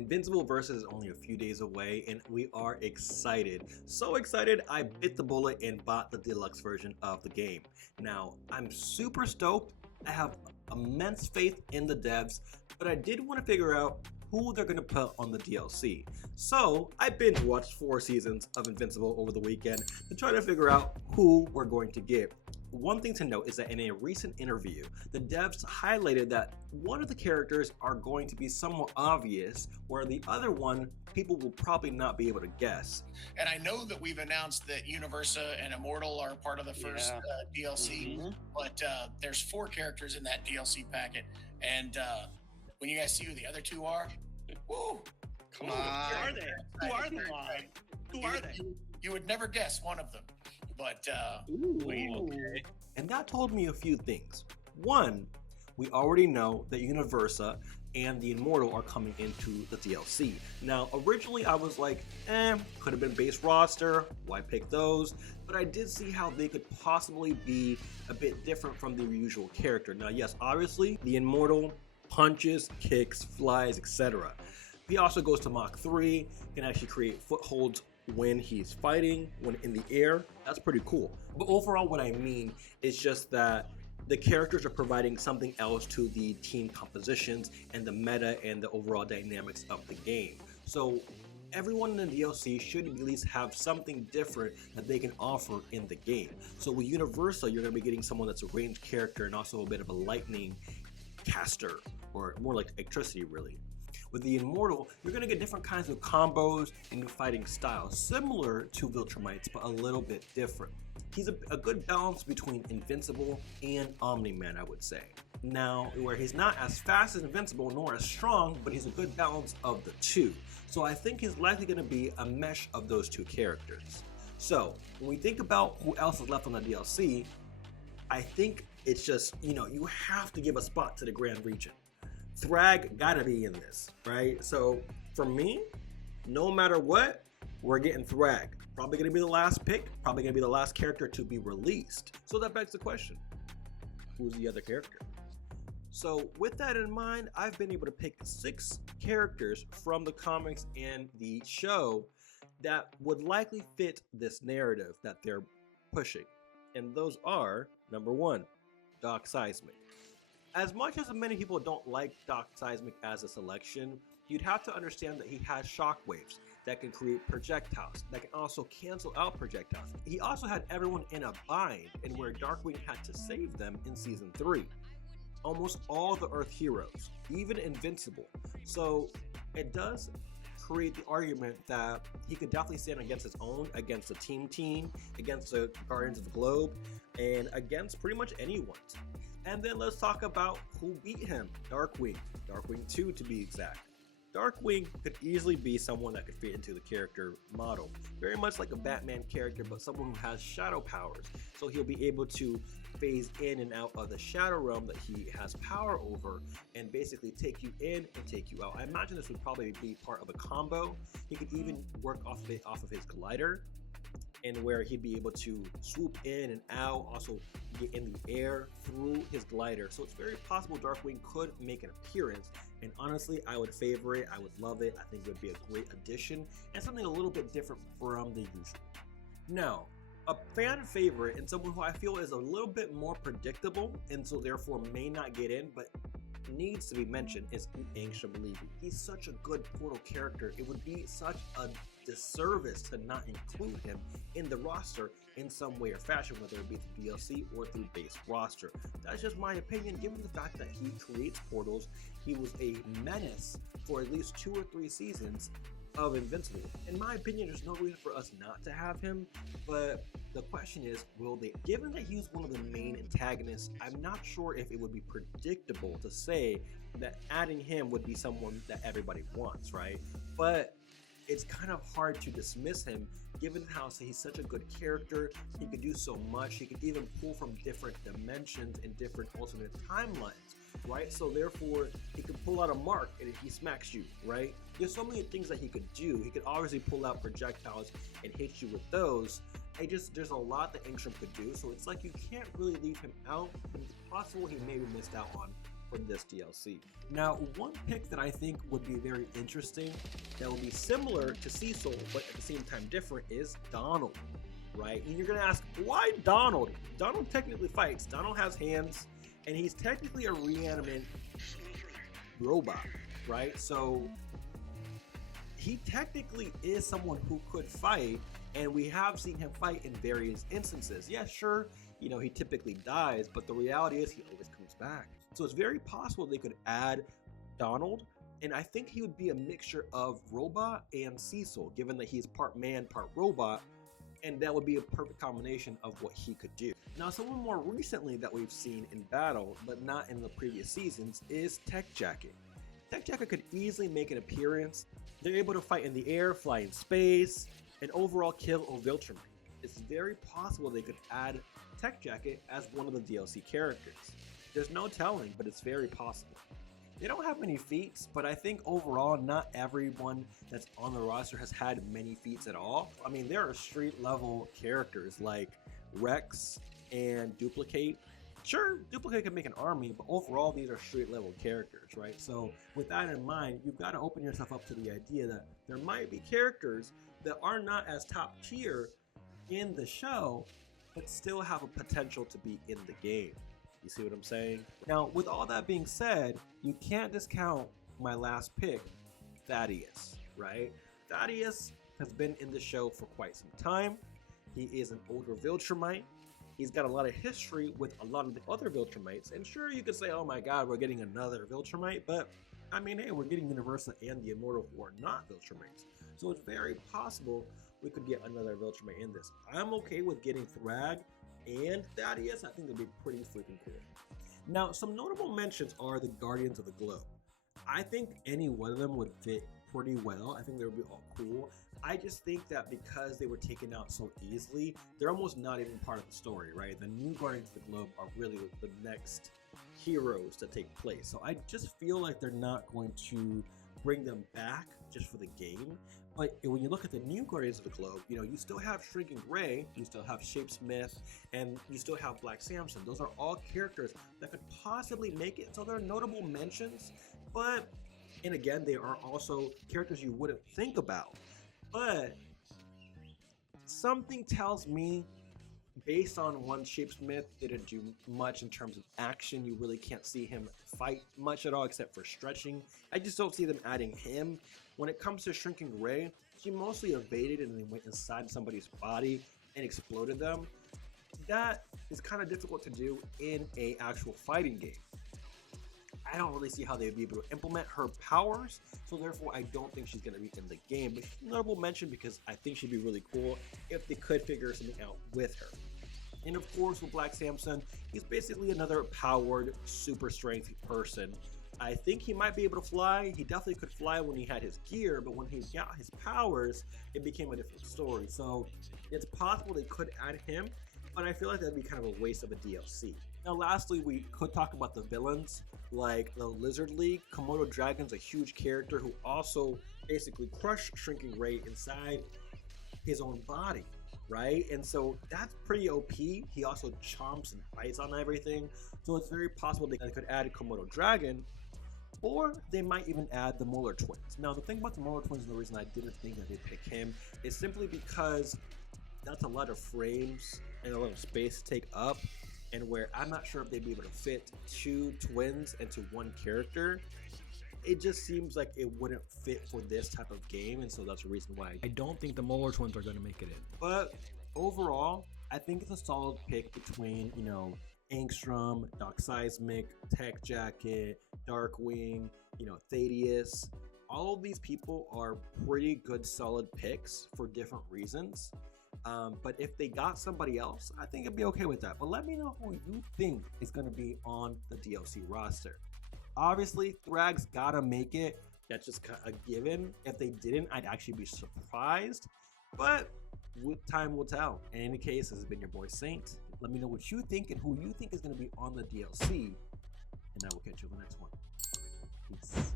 Invincible Versus is only a few days away, and we are excited. So excited, I bit the bullet and bought the deluxe version of the game. Now, I'm super stoked. I have immense faith in the devs, but I did want to figure out who they're going to put on the DLC. So, I binge watched 4 seasons of Invincible over the weekend to try to figure out who we're going to get. One thing to note is that in a recent interview, the devs highlighted that one of the characters are going to be somewhat obvious, where the other one, people will probably not be able to guess. And I know that we've announced that Universa and Immortal are part of the first DLC, but there's 4 characters in that DLC packet. And when you guys see who the other 2 are, woo! Come on. Who are they? Who are they? Who are they? You would never guess one of them. But, okay. And that told me a few things. One, we already know that Universa and the Immortal are coming into the DLC. Now, originally I was like, could have been base roster, why pick those? But I did see how they could possibly be a bit different from the usual character. Now, yes, obviously, the Immortal punches, kicks, flies, etc. He also goes to Mach 3, can actually create footholds when he's fighting, when in the air. That's pretty cool. But overall, what I mean is just that the characters are providing something else to the team compositions and the meta and the overall dynamics of the game. So everyone in the DLC should at least have something different that they can offer in the game. So with Universa, you're going to be getting someone that's a ranged character and also a bit of a lightning caster, or more like electricity really. With the Immortal, you're going to get different kinds of combos and fighting styles, similar to Viltrumites, but a little bit different. He's a good balance between Invincible and Omni-Man, I would say. Now, where he's not as fast as Invincible, nor as strong, but he's a good balance of the two. So I think he's likely going to be a mesh of those 2 characters. So, when we think about who else is left on the DLC, I think it's just, you have to give a spot to the Grand Region. Thragg gotta be in this, right? So for me, no matter what, we're getting Thragg. Probably gonna be the last pick, probably gonna be the last character to be released. So that begs the question, who's the other character? So with that in mind, I've been able to pick 6 characters from the comics and the show that would likely fit this narrative that they're pushing. And those are, number 1, Doc Seismic. As much as many people don't like Doc Seismic as a selection, you'd have to understand that he has shockwaves that can create projectiles, that can also cancel out projectiles. He also had everyone in a bind, and where Darkwing had to save them in Season 3. Almost all the Earth heroes, even Invincible. So it does create the argument that he could definitely stand against his own, against the team, against the Guardians of the Globe, and against pretty much anyone. And then let's talk about who beat him. Darkwing 2 to be exact. Darkwing could easily be someone that could fit into the character model. Very much like a Batman character, but someone who has shadow powers. So he'll be able to phase in and out of the shadow realm that he has power over and basically take you in and take you out. I imagine this would probably be part of a combo. He could even work off of his glider, and where he'd be able to swoop in and out, also get in the air through his glider. So it's very possible Darkwing could make an appearance, and honestly, I would favor it. I would love it. I think it would be a great addition and something a little bit different from the usual. Now, a fan favorite and someone who I feel is a little bit more predictable and so therefore may not get in, but needs to be mentioned, is Angstrom Levy. He's such a good Portal character. It would be such a disservice to not include him in the roster in some way or fashion, whether it be through DLC or through base roster. That's just my opinion, given the fact that he creates portals. He was a menace for at least 2 or 3 seasons of Invincible. In my opinion, there's no reason for us not to have him, but the question is, will they? Given that he's one of the main antagonists, I'm not sure if it would be predictable to say that adding him would be someone that everybody wants, right? But it's kind of hard to dismiss him given how he's such a good character. He could do so much. He could even pull from different dimensions and different alternate timelines, right? So therefore, he could pull out a mark and he smacks you, right? There's so many things that he could do. He could obviously pull out projectiles and hit you with those. There's a lot that Angstrom could do, so it's like you can't really leave him out, and it's possible he maybe missed out on for this DLC. Now, one pick that I think would be very interesting, that would be similar to Cecil, but at the same time different, is Donald, right? And you're gonna ask, why Donald? Donald technically fights. Donald has hands, and he's technically a reanimate robot, right? So he technically is someone who could fight, and we have seen him fight in various instances. Yeah, sure, you know, he typically dies, but the reality is he always comes back. So it's very possible they could add Donald, and I think he would be a mixture of robot and Cecil, given that he's part man, part robot, and that would be a perfect combination of what he could do. Now, someone more recently that we've seen in battle, but not in the previous seasons, is Tech Jacket. Tech Jacket could easily make an appearance. They're able to fight in the air, fly in space, and overall kill a Viltrumite. It's very possible they could add Tech Jacket as one of the DLC characters. There's no telling, but it's very possible. They don't have many feats, but I think overall not everyone that's on the roster has had many feats at all. I mean, there are street level characters like Rex and Duplicate. Sure, Duplicate can make an army, but overall these are street level characters, right? So with that in mind, you've got to open yourself up to the idea that there might be characters that are not as top tier in the show, but still have a potential to be in the game. You see what I'm saying? Now, with all that being said, you can't discount my last pick, Thaddeus, right? Thaddeus has been in the show for quite some time. He is an older Viltrumite. He's got a lot of history with a lot of the other Viltrumites. And sure, you could say, oh my god, we're getting another Viltrumite, but I mean, hey, we're getting Universa and the Immortal who are not Viltrumites. So it's very possible we could get another Viltrumite in this. I'm okay with getting Thragg and Thaddeus. I think that'd be pretty freaking cool. Now, some notable mentions are the Guardians of the Globe. I think any one of them would fit pretty well. I think they would be all cool. I just think that because they were taken out so easily, they're almost not even part of the story, right? The new Guardians of the Globe are really the next heroes to take place. So I just feel like they're not going to bring them back just for the game. But when you look at the new Guardians of the Globe, you know, you still have Shrinking Gray, you still have Shapesmith, and you still have Black Samson. Those are all characters that could possibly make it. So they're notable mentions, but, and again, they are also characters you wouldn't think about. But something tells me, based on one Shapesmith didn't do much in terms of action, you really can't see him fight much at all except for stretching. I just don't see them adding him. When it comes to Shrinking Gray, he mostly evaded and then went inside somebody's body and exploded them. That is kind of difficult to do in an actual fighting game. I don't really see how they'd be able to implement her powers, so therefore I don't think she's going to be in the game. But she's a notable mention because I think she'd be really cool if they could figure something out with her. And of course, with Black Samson, he's basically another powered, super strength person. I think he might be able to fly. He definitely could fly when he had his gear, but when he got his powers, it became a different story. So it's possible they could add him, but I feel like that'd be kind of a waste of a DLC. Now, lastly, we could talk about the villains, like the Lizard League. Komodo Dragon's a huge character who also basically crushed Shrinking Ray inside his own body, right? And so that's pretty OP. He also chomps and bites on everything. So it's very possible they could add Komodo Dragon, or they might even add the Molar Twins. Now, the thing about the Molar Twins, and the reason I didn't think that they'd pick him, is simply because that's a lot of frames and a lot of space to take up, and where I'm not sure if they'd be able to fit two twins into one character. It just seems like it wouldn't fit for this type of game, and so that's the reason why I don't think the Molar Twins are going to make it in. But overall, I think it's a solid pick between, you know, Angstrom, Doc Seismic, Tech Jacket, Darkwing, you know, Thaddeus. All of these people are pretty good, solid picks for different reasons. But if they got somebody else, I think I'd be okay with that. But let me know who you think is going to be on the DLC roster. Obviously, Thragg's gotta make it. That's just a given. If they didn't, I'd actually be surprised. But time will tell. In any case, this has been your boy Saint. Let me know what you think and who you think is going to be on the DLC. And I will catch you in the next one. Peace.